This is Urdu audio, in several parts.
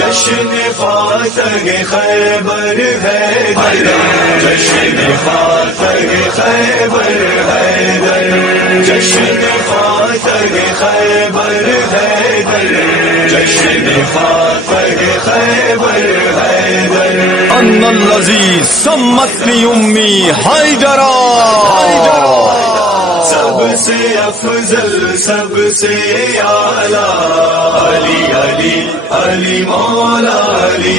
جشن فاتح خیبر حیدر، جشن فاتح خیبر حیدر، جشن فاتح خیبر حیدر، جشن فاتح خیبر حیدر. ان الذی سمتنی امی حیدرا، سب سے افضل سب سے اعلیٰ علی علی علی مولا علی،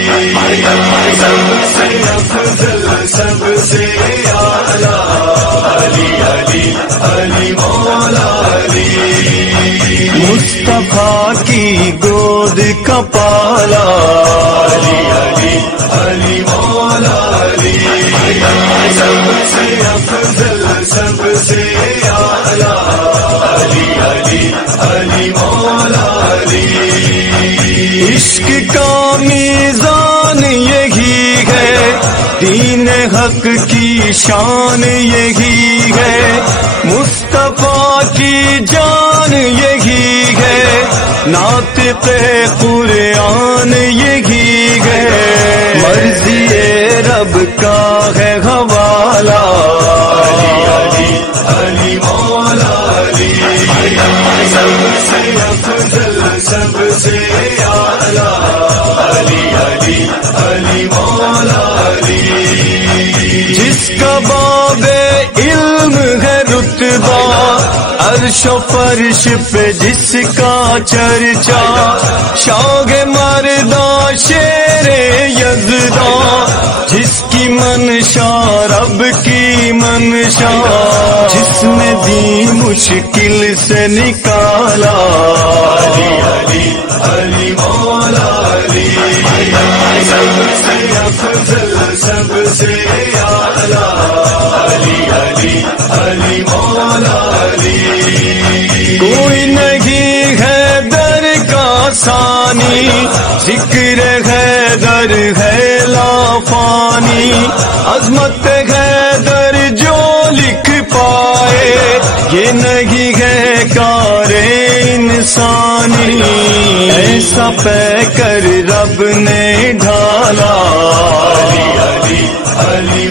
سب سے افضل سب سے اعلیٰ علی علی علی مولا علی. مصطفیٰ کی گود کا پالا، علی علی علی مولا علی، سب سے افضل سب سے اعلیٰ علی علی علی مولا علی. عشق کا میزان یہی ہے، دین حق کی شان یہی ہے، مصطفیٰ کی جان یہی ہے، ناطق قرآن یہی ہے، مرضی رب کا ہے حوالہ. علی علی علی مولا علی، سب سے افضل سب سے اعلیٰ علی علی علی مولا علی. جس کا باب علم ہے رتبہ، عرش و فرش پہ جس کا چرچا، شاہ مردہ شیر یزداں، جس کی منشا رب کی منشا، جس نے دی مشکل سے نکالا. علی علی علی مولا علی، سب سے افضل سب سے اعلیٰ علی علی علی مولا علی. کوئی نہیں ہے در کا ثانی، ذکر ہے در ہے لافانی، عظمت ہے در جو لکھ پائے، یہ نہیں ہے کار انسانی، ایسا پہ کر رب نے ڈھالا. علی علی علی